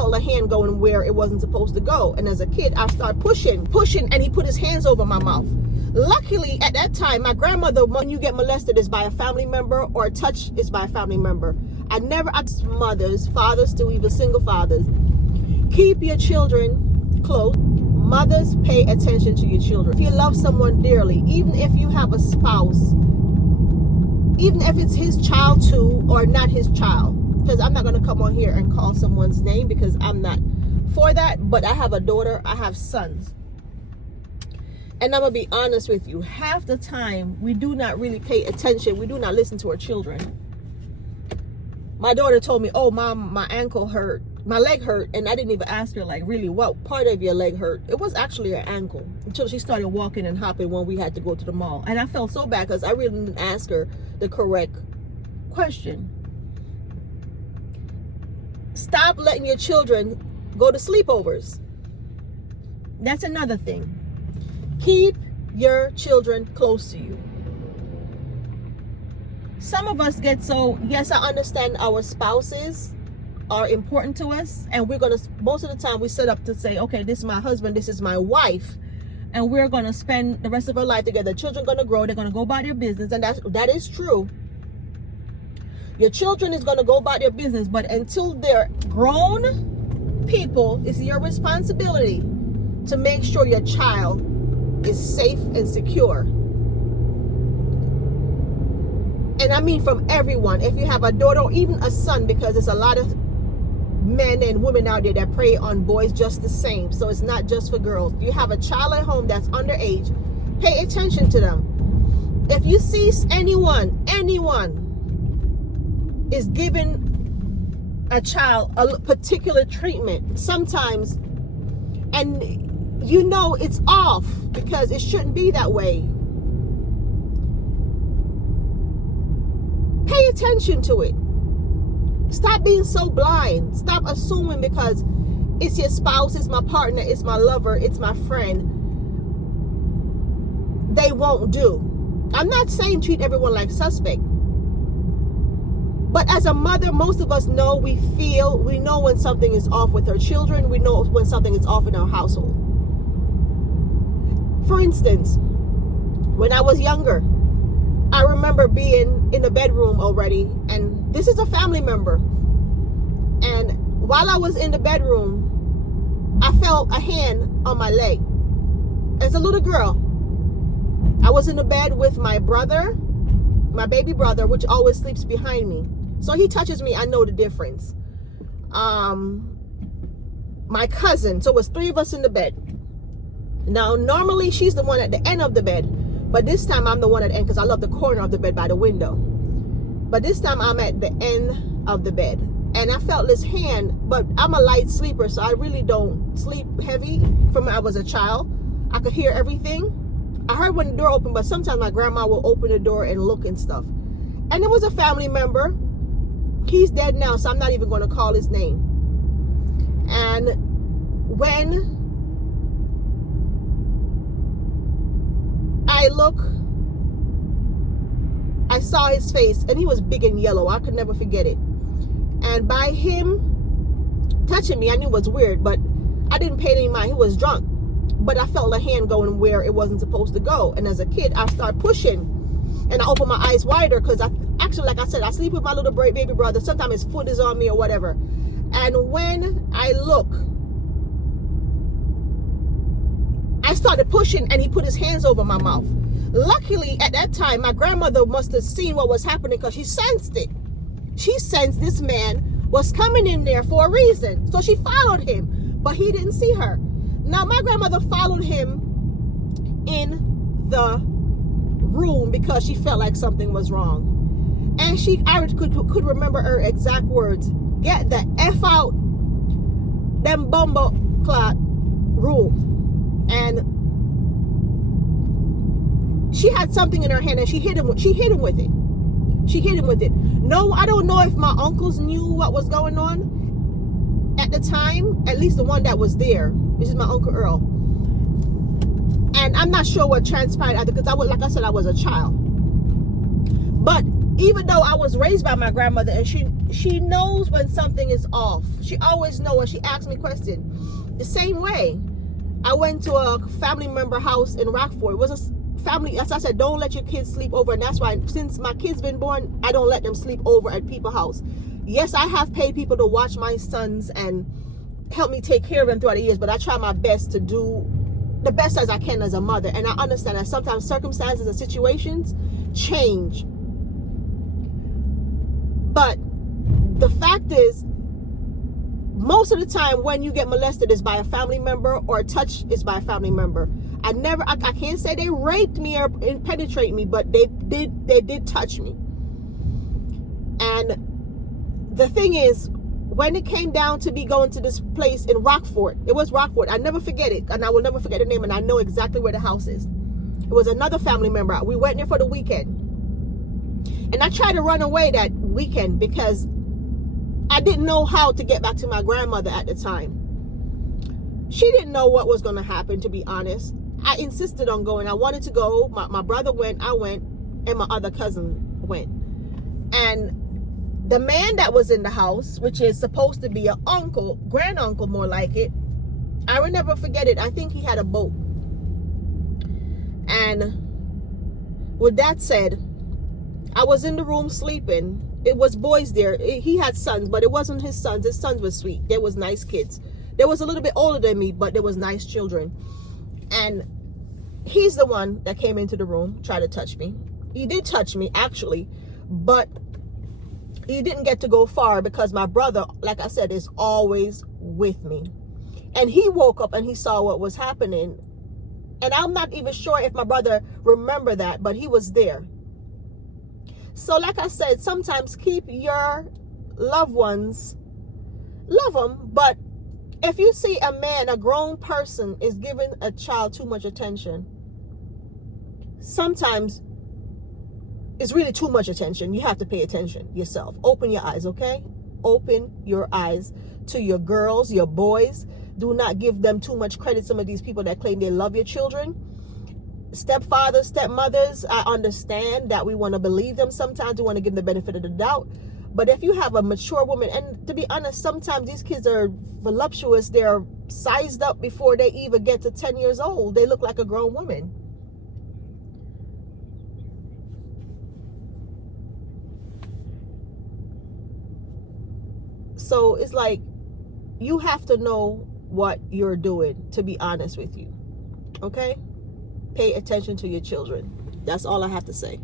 felt a hand going where it wasn't supposed to go. And as a kid, I started pushing, and he put his hands over my mouth. Luckily, at that time, my grandmother, when you get molested, is by a family member, or a touch is by a family member. I never asked mothers, fathers, to even single fathers. Keep your children close. Mothers, pay attention to your children. If you love someone dearly, even if you have a spouse, even if it's his child too, or not his child, because I'm not going to come on here and call someone's name because I'm not for that, but I have a daughter, I have sons. And I'm going to be honest with you, half the time we do not really pay attention. We do not listen to our children. My daughter told me, oh, Mom, my ankle hurt. My leg hurt. And I didn't even ask her, like, really, what part of your leg hurt? It was actually her ankle, until she started walking and hopping when we had to go to the mall. And I felt so bad because I really didn't ask her the correct question. Stop letting your children go to sleepovers. That's another thing. Keep your children close to you. Some of us get so, yes, I understand our spouses are important to us, and we're going to, most of the time we set up to say, okay, this is my husband, this is my wife, and we're going to spend the rest of our life together. Children are going to grow, they're going to go about their business, and that is true. Your children is going to go about their business, but until they're grown people, it's your responsibility to make sure your child is safe and secure. And I mean from everyone. If you have a daughter or even a son, because there's a lot of men and women out there that prey on boys just the same. So it's not just for girls. If you have a child at home that's underage, pay attention to them. If you see anyone is giving a child a particular treatment, sometimes, and you know it's off because it shouldn't be that way, pay attention to it. Stop being so blind. Stop assuming because it's your spouse, it's my partner, it's my lover, it's my friend, they won't do. I'm not saying treat everyone like suspect. But as a mother, most of us know, we know when something is off with our children. We know when something is off in our household. For instance, when I was younger, I remember being in the bedroom already, and this is a family member. And while I was in the bedroom, I felt a hand on my leg. As a little girl, I was in the bed with my brother, my baby brother, which always sleeps behind me. So he touches me, I know the difference. My cousin, so it was 3 of us in the bed. Now, normally she's the one at the end of the bed, but this time I'm the one at the end because I love the corner of the bed by the window. But this time I'm at the end of the bed. And I felt this hand, but I'm a light sleeper, so I really don't sleep heavy from when I was a child. I could hear everything. I heard when the door opened, but sometimes my grandma will open the door and look and stuff. And it was a family member. He's dead now, so I'm not even going to call his name. And when I look, I saw his face, and he was big and yellow. I could never forget it. And by him touching me, I knew it was weird, but I didn't pay any mind. He was drunk. But I felt a hand going where it wasn't supposed to go. And as a kid, I started pushing. And I opened my eyes wider because actually, like I said, I sleep with my little baby brother. Sometimes his foot is on me or whatever. And when I look, I started pushing, and he put his hands over my mouth. Luckily, at that time, my grandmother must have seen what was happening because she sensed it. She sensed this man was coming in there for a reason. So she followed him, but he didn't see her. Now, my grandmother followed him in the room because she felt like something was wrong. And I could remember her exact words. Get the F out them bumbo clot room. And she had something in her hand, and she hit him with it. No, I don't know if my uncles knew what was going on at the time, at least the one that was there. This is my Uncle Earl. And I'm not sure what transpired after, because like I said, I was a child. But even though I was raised by my grandmother, and she knows when something is off. She always knows when she asks me questions. The same way, I went to a family member house in Rockford. It was a family, as I said, don't let your kids sleep over. And that's why, since my kids been born, I don't let them sleep over at people's house. Yes, I have paid people to watch my sons and help me take care of them throughout the years, but I try my best to do the best as I can as a mother. And I understand that sometimes circumstances and situations change. But the fact is, most of the time when you get molested is by a family member, or touch is by a family member. I can't say they raped me or penetrate me, but they did touch me. And the thing is, when it came down to be going to this place in Rockford, it was Rockford. I never forget it, and I will never forget the name, and I know exactly where the house is. It was another family member. We went there for the weekend. And I tried to run away that weekend because I didn't know how to get back to my grandmother at the time. She didn't know what was going to happen, to be honest. I insisted on going. I wanted to go. My brother went, I went, and my other cousin went. And the man that was in the house, which is supposed to be an uncle, granduncle more like it, I will never forget it. I think he had a boat. And with that said, I was in the room sleeping. It was boys there. He had sons, but it wasn't his sons. His sons were sweet. They was nice kids. They was a little bit older than me, but they was nice children. And he's the one that came into the room, tried to touch me. He did touch me, actually, but he didn't get to go far because my brother, like I said, is always with me. And he woke up and he saw what was happening. And I'm not even sure if my brother remembered that, but he was there. So like I said, sometimes keep your loved ones, love them, but if you see a man, a grown person, is giving a child too much attention, sometimes it's really too much attention. You have to pay attention yourself. Open your eyes, okay? Open your eyes to your girls, your boys. Do not give them too much credit. Some of these people that claim they love your children. Stepfathers, stepmothers, I understand that we want to believe them sometimes. We want to give them the benefit of the doubt. But if you have a mature woman, and to be honest, sometimes these kids are voluptuous. They're sized up before they even get to 10 years old. They look like a grown woman. So it's like, you have to know what you're doing, to be honest with you. Okay? Pay attention to your children. That's all I have to say.